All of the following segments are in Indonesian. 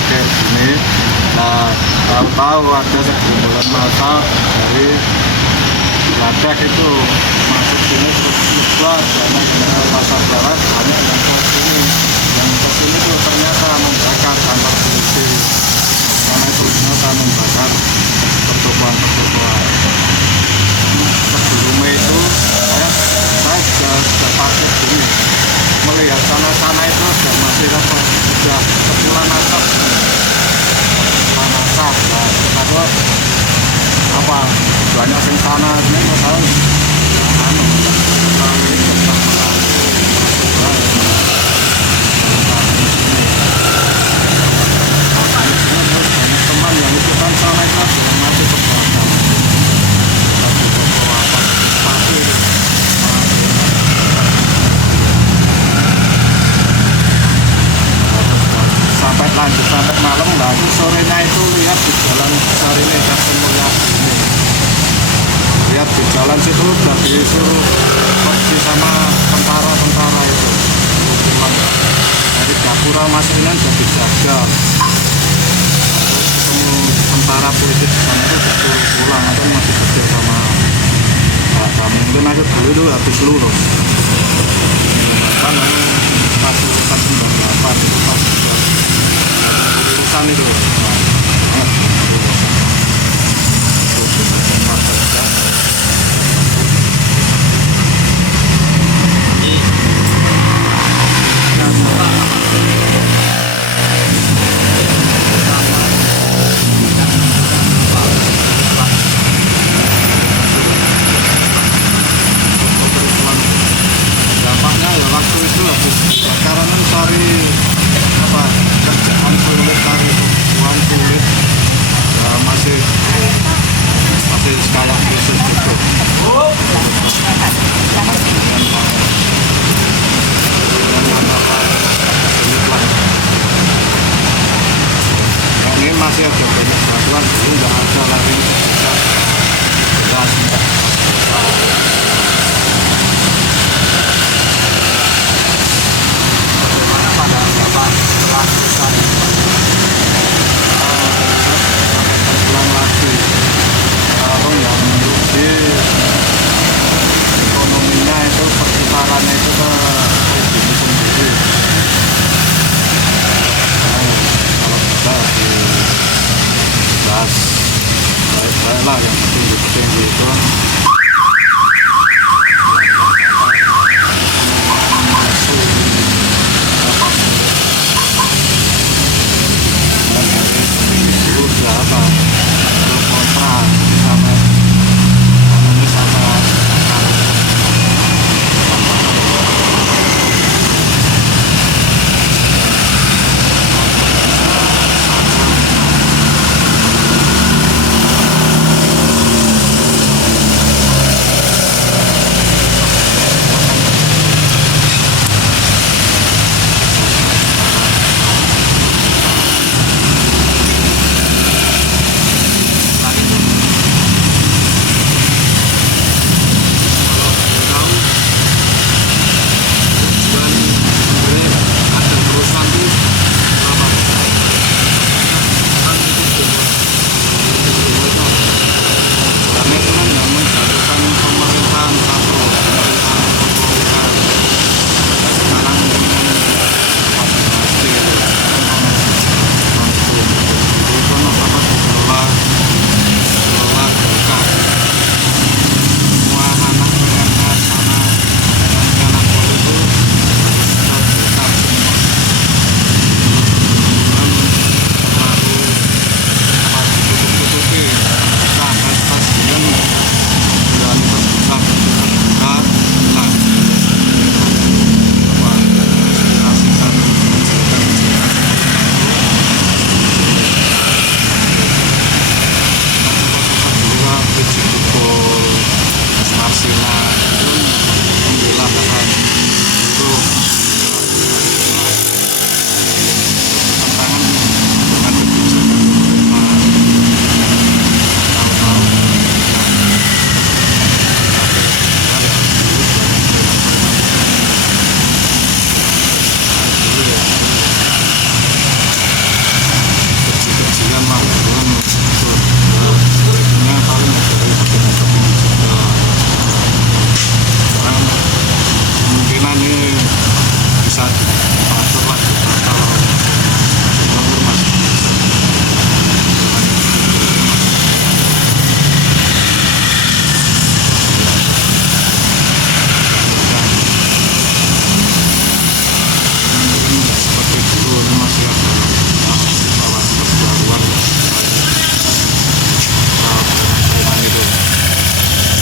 pakai ini. Nah, tahu-tahu ada segerombolan massa dari Geladak itu masuk sini terus keluar karena pasar barat banyak yang ke sini tuh ternyata membakar kantor polisi, karena itu ternyata membakar pertokoan-pertokoan. Sebelumnya itu saya sudah parkir sini, melihat sana-sana itu sudah masih sudah kepulan asap, nah, apa banyak yang sana ini mau tahu teman yang ikutan sana itu masih terbakar sampai lanjut sampai malam. Nah, sorenya itu lihat di jalan besar ini, lihat di jalan situ udah disuruh pergi sama tentara itu pulang. Dari Gapura Masinan udah dijaga, terus ketemu tentara polisi di sana itu disuruh pulang atau masih kerja sama mungkin aja dulu itu habis lulus kan pas urusan 98 itu pas urusan itu dampaknya ya waktu itu habis kebakaran cari apa kerjaan sulit, cari uang sulit ya, masih kayak krisis gitu. Ini masih ada banyak batuan, dulu nggak ada lari bisa beras. Pulang lagi kalau yang di ekonominya itu perputarannya itu ke diri sendiri. Kalau kita dibahas baik bisa diatur lah kita kalau ngawur mas. Seperti dulu ini masih ada bawah perbaruan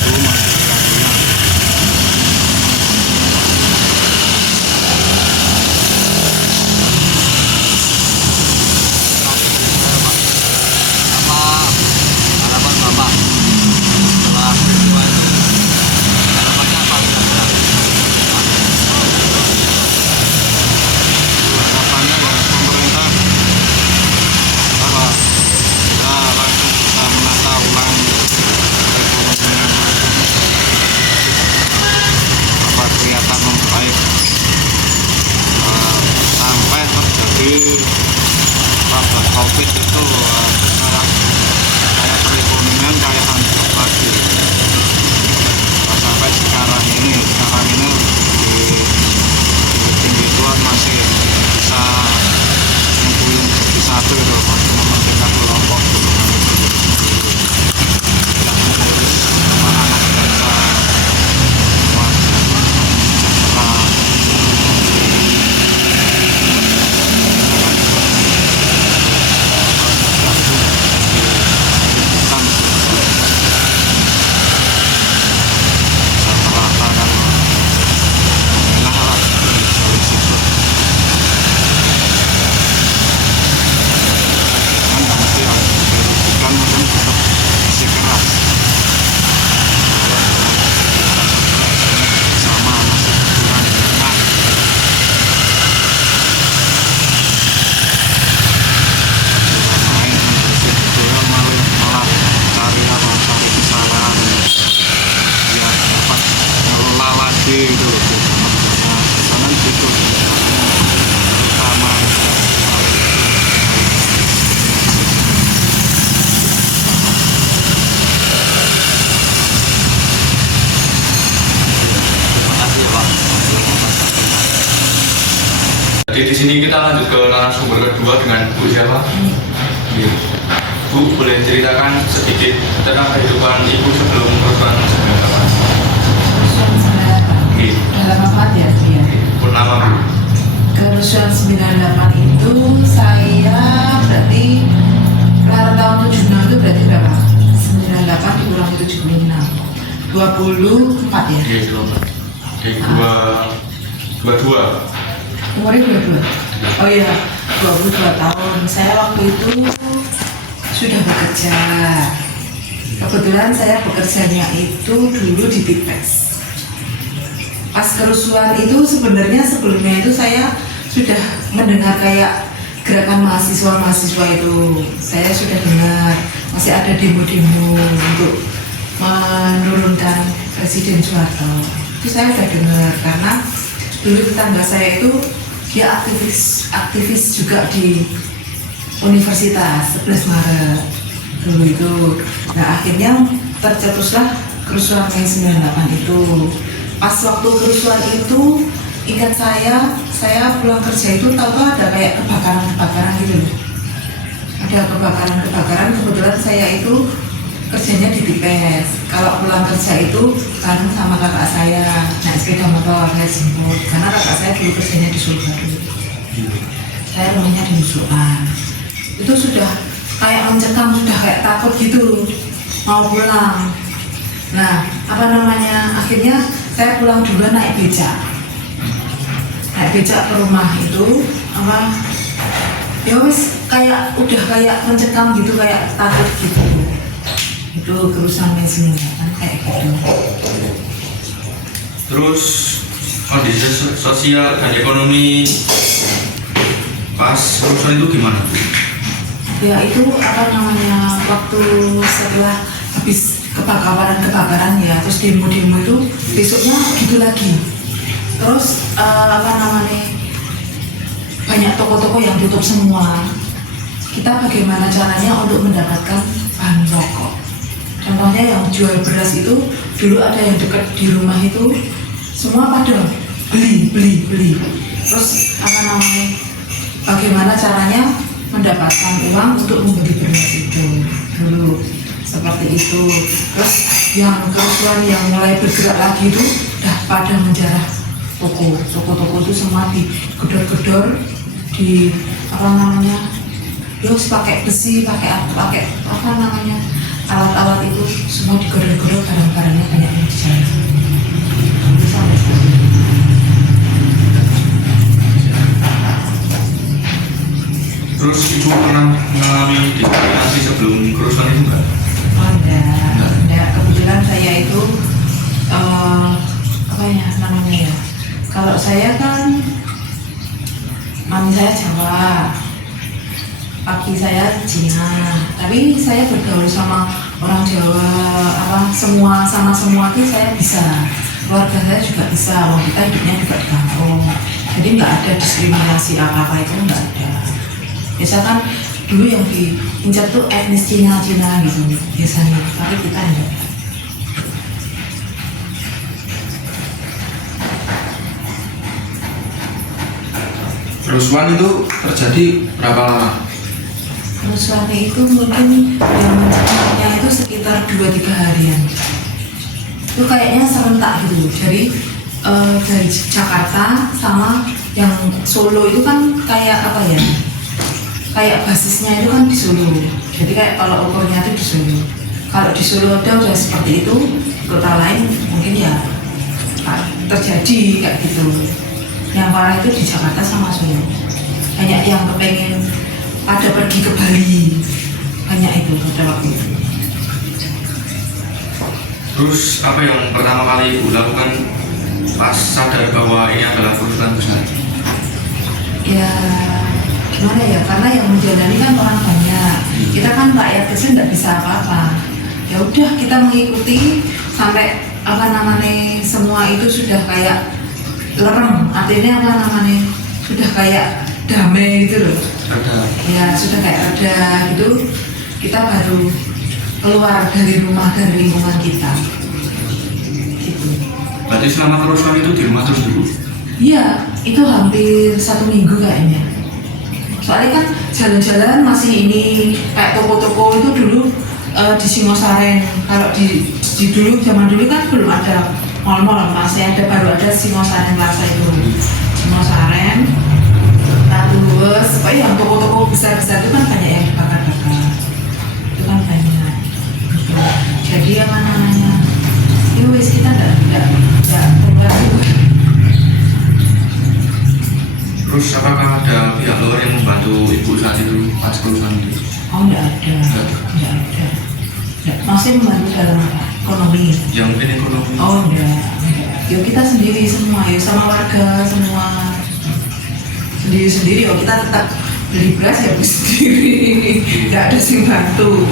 perumahan itu masih hilang. Harapan Bapak setelah peristiwa itu, harapannya apa kira-kira? Harapannya ya pemerintah apa ya langsung bisa menata ulang perekonomian apa kelihatan membaik sampai terjadi wabah COVID itu sekarang kayak perekonomian kayak hancur lagi. Nah, sampai sekarang ini di tinggi Tuhan masih bisa ngumpulin jadi satu itu, masih mementingkan kelompok golongan itu yang mengurus anak bangsa warga sejahtera. Gitu loh, pesanan gitu utama Terima kasih ya Pak. Jadi di sini kita lanjut ke narasumber kedua dengan Bu siapa? Iya. Bu, boleh ceritakan sedikit tentang kehidupan Ibu sebelum korban 98? Dalam apa ya dia? Purnama Bu. Kerusuhan 98 itu saya berarti pada tahun 76 itu berarti berapa? 98 dikurangi 76 24 ya? Iya, 22. Umurnya 22? Oh iya, 22 tahun. Saya waktu itu sudah bekerja. Kebetulan saya bekerjanya itu dulu di Tipes. Pas kerusuhan itu sebenarnya sebelumnya itu saya sudah mendengar kayak gerakan mahasiswa itu, saya sudah dengar masih ada demo-demo untuk menurunkan Presiden Soeharto. Itu saya sudah dengar karena dulu tetangga saya itu dia aktivis juga di Universitas 11 Maret dulu itu. Nah akhirnya tercetuslah kerusuhan Mei 98 itu. Pas waktu kerusuhan itu, ingat saya pulang kerja itu tahu-tahu ada kayak kebakaran gitu loh. Ada kebakaran, kebetulan saya itu kerjanya di Tipes. Kalau pulang kerja itu bareng sama kakak saya naik sepeda motor, saya jemput. Karena kakak saya dulu kerjanya di Sulawesi. Saya rumahnya di Nusukan. Itu sudah kayak mencekam, sudah kayak takut gitu mau pulang. Nah, akhirnya saya pulang dulu naik becak ke rumah itu ya wis kayak udah kayak mencekam gitu, kayak takut gitu. Itu kerusuhan Mei 98 kayak gitu. Terus kondisi sosial dan ekonomi pas kerusuhan itu gimana? Ya itu waktu setelah habis kebakaran ya, terus demo itu besoknya gitu lagi. Terus banyak toko-toko yang tutup semua. Kita bagaimana caranya untuk mendapatkan bahan pokok? Contohnya yang jual beras itu dulu ada yang dekat di rumah itu semua pada beli. Terus apa namanya? Bagaimana caranya mendapatkan uang untuk membeli beras itu dulu seperti itu. Terus yang kerusuhan yang mulai bergerak lagi itu udah pada menjarah toko itu semua digedor-gedor, di apa namanya, terus pakai besi, pakai apa namanya, alat-alat itu semua digedor-gedor, barang-barangnya banyak yang dijarah. Itu sampai sekarang. Terus ibu pernah mengalami diskriminasi sebelum kerusuhan itu enggak? Oh enggak. Kebetulan saya itu apa ya namanya ya? Kalau saya kan mami saya Jawa, papi saya Cina. Tapi saya bergaul sama orang Jawa, semua itu saya bisa. Keluarga saya juga bisa. Kita hidupnya juga di kampung. Jadi nggak ada diskriminasi apa itu, nggak ada. Biasa kan dulu yang diincar tuh etnis Cina gitu biasanya, tapi kita enggak. Kerusuhan itu terjadi berapa lama? Kerusuhan itu mungkin yang mencegahnya itu sekitar 2-3 harian. Itu kayaknya serentak gitu. Jadi dari Jakarta sama yang Solo itu kan kayak apa ya? Kayak basisnya itu kan di Solo. Jadi kayak kalau ukurnya itu di Solo. Kalau di Solo udah seperti itu, di kota lain mungkin ya terjadi kayak gitu. Yang parah itu di Jakarta sama Solo. Banyak yang kepengen pada pergi ke Bali. Banyak itu pada waktu itu. Terus apa yang pertama kali ibu lakukan pas sadar bahwa ini adalah kerusuhan besar? Ya gimana ya, karena yang menjalani kan orang banyak. Kita kan rakyat kecil nggak bisa apa-apa. Ya udah kita mengikuti sampai apa namanya, semua itu sudah kayak lerem, artinya apa namanya, sudah kayak damai gitu loh. Ya sudah kayak reda gitu, kita baru keluar dari rumah, dari lingkungan kita gitu. Berarti selama kerusuhan itu di rumah terus dulu? Iya, itu hampir 1 minggu kayaknya. Soalnya kan jalan-jalan masih ini, kayak toko-toko itu dulu di Singosaren. Kalau di dulu, zaman dulu kan belum ada mall-mall, masih ada, baru ada Singosaren Plaza itu. Singosaren, Ratuwes, pokoknya yang toko-toko besar-besar itu kan banyak yang dibakar-bakar. Itu kan banyak. Gitu. Jadi yang namanya, ya wis kita enggak keluar juga. Terus apakah ada pihak luar yang membantu ibu saat itu pas kerusuhan itu? Oh enggak ada. Masih membantu dalam apa? Ekonomi. Ya mungkin ekonomi. Oh enggak. Ya kita sendiri semua, ya sama warga semua. Sendiri-sendiri, kita tetap beli beras ya beli sendiri. Enggak ada sih bantu.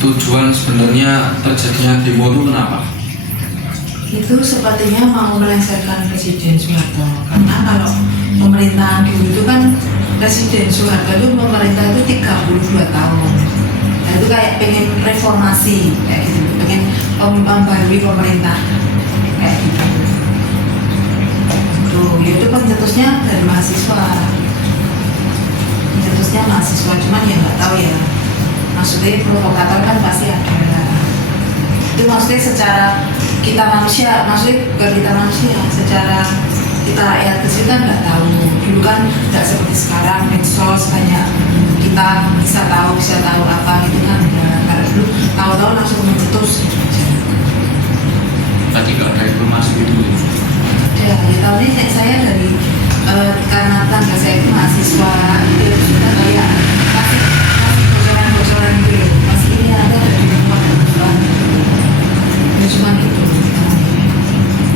Tujuan sebenarnya terjadinya demo itu kenapa? Itu sepertinya mau melengsarkan Presiden Soeharto, karena kalau pemerintahan dulu itu kan Presiden Soeharto itu pemerintah itu 32 tahun. Nah itu kayak pengen reformasi kayak gitu, pengen membarui pemerintah kayak gitu. Tuh, itu pencetusnya dari mahasiswa. Pencetusnya mahasiswa, cuman ya nggak tahu ya. Maksudnya provokator kan pasti ada. Itu maksudnya secara kita manusia, maksudnya bukan kita manusia, secara kita rakyat kecil kan nggak tahu. Dulu kan nggak seperti sekarang, medsos banyak, kita bisa tahu apa gitu kan. Kalau dulu tahu-tahu langsung mencetus. Tadi nggak ada informasi itu. Ya tahunya saya dari karena tangga saya itu mahasiswa, itu sudah kayak masih bocoran gitu loh. Masih ini ada dari rumah kebetulan. Ya cuma itu.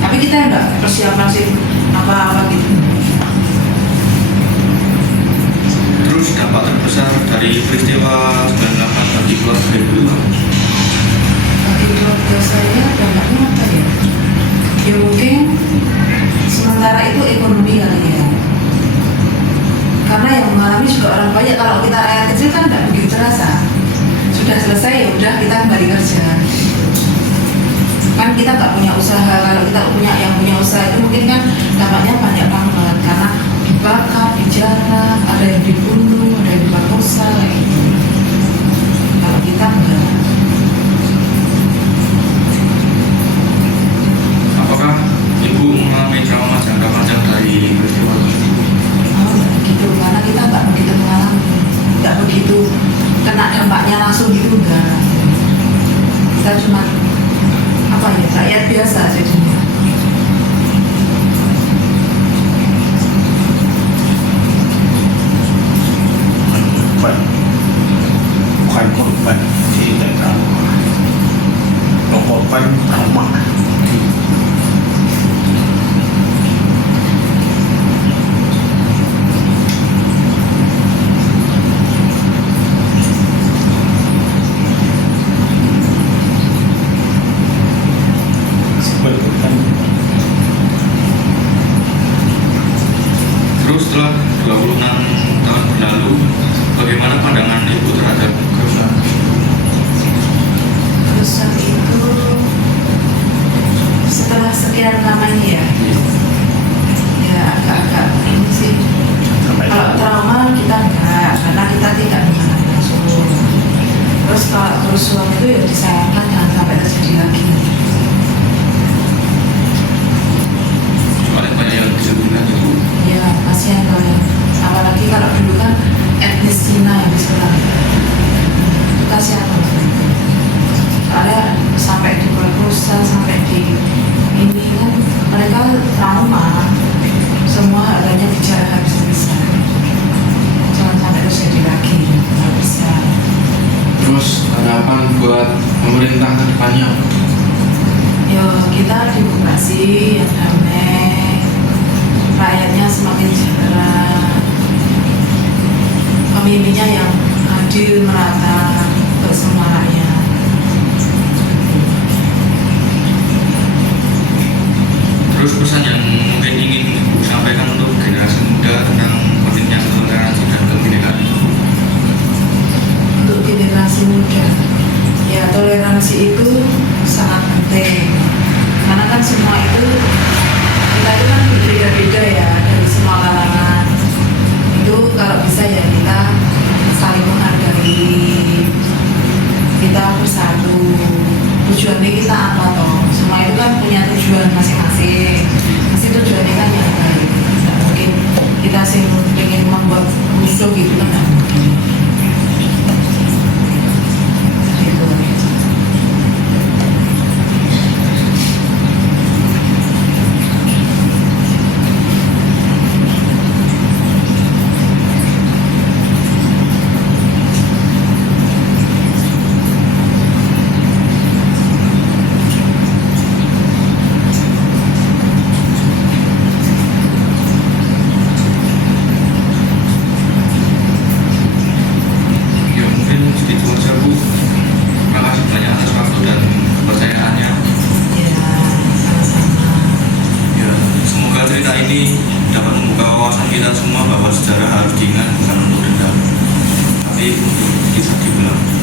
Tapi kita enggak persiapan sih apa-apa gitu. Terus dampak terbesar dari peristiwa 98 bagi keluarga ibu? Bagi keluarga saya dampaknya apa ya? Ya mungkin sementara itu ekonomi kali ya. Karena yang mengalami juga orang banyak. Kalau kita rakyat kecil kan nggak begitu terasa. Sudah selesai ya udah kita kembali kerja. kan kita nggak punya usaha. Kalau kita punya usaha itu mungkin kan dampaknya banyak banget karena dibakar, dijarah, ada yang dibunuh, ada yang diperkosa kayak gitu. Kalau kita enggak. Apakah ibu mengalami trauma jangka panjang dari peristiwa tersebut? Oh, gitu, karena kita nggak begitu mengalami, nggak begitu kena dampaknya langsung gitu enggak. Kita cuma apa ya, rakyat biasa jadinya. Korban bukan korban tidak trauma. Kalau korban trauma. Terus setelah 26 tahun berlalu, bagaimana pandangan ibu terhadap kerusuhan? Kerusuhan itu setelah sekian lamanya ya agak-agak ini sih. Kalau trauma kita enggak, karena kita tidak mengalami langsung. Terus kalau kerusuhan itu ya disayangkan jangan sampai terjadi lagi. Soalnya banyak yang disebutkan itu. Ya kasihan kalau yang apalagi kalau dulu kan etnis Cina yang diserang itu kasihan banget. Soalnya sampai diperkosa, sampai di ini kan mereka trauma, semua harganya bicara habis-habisan. Jangan sampai terjadi lagi, nggak bisa. Terus harapan buat pemerintah ke depannya apa? Yo kita demokrasi yang damai, rakyatnya semakin sejahtera, pemimpinnya yang adil merata untuk semua rakyat. Terus pesan yang mungkin ingin ibu sampaikan untuk generasi muda tentang pentingnya toleransi dan kebinekaan. Untuk generasi muda, ya toleransi itu sangat penting karena kan semua itu kita itu kan berbeda-beda ya dari semua kalangan. Itu kalau bisa ya kita saling menghargai, kita bersatu. Tujuannya kita apa toh? Semua itu kan punya tujuan masing-masing. Pasti tujuannya kan yang baik. Tidak mungkin kita sih ingin membuat musuh gitu kan nggak mungkin. Gitu. Ya mungkin segitu saja Bu. Terima kasih banyak atas waktu dan kepercayaannya. Ya, sama-sama. Ya, semoga cerita ini dapat membuka wawasan kita semua bahwa sejarah harus diingat bukan untuk dendam, tapi untuk bisa diulang.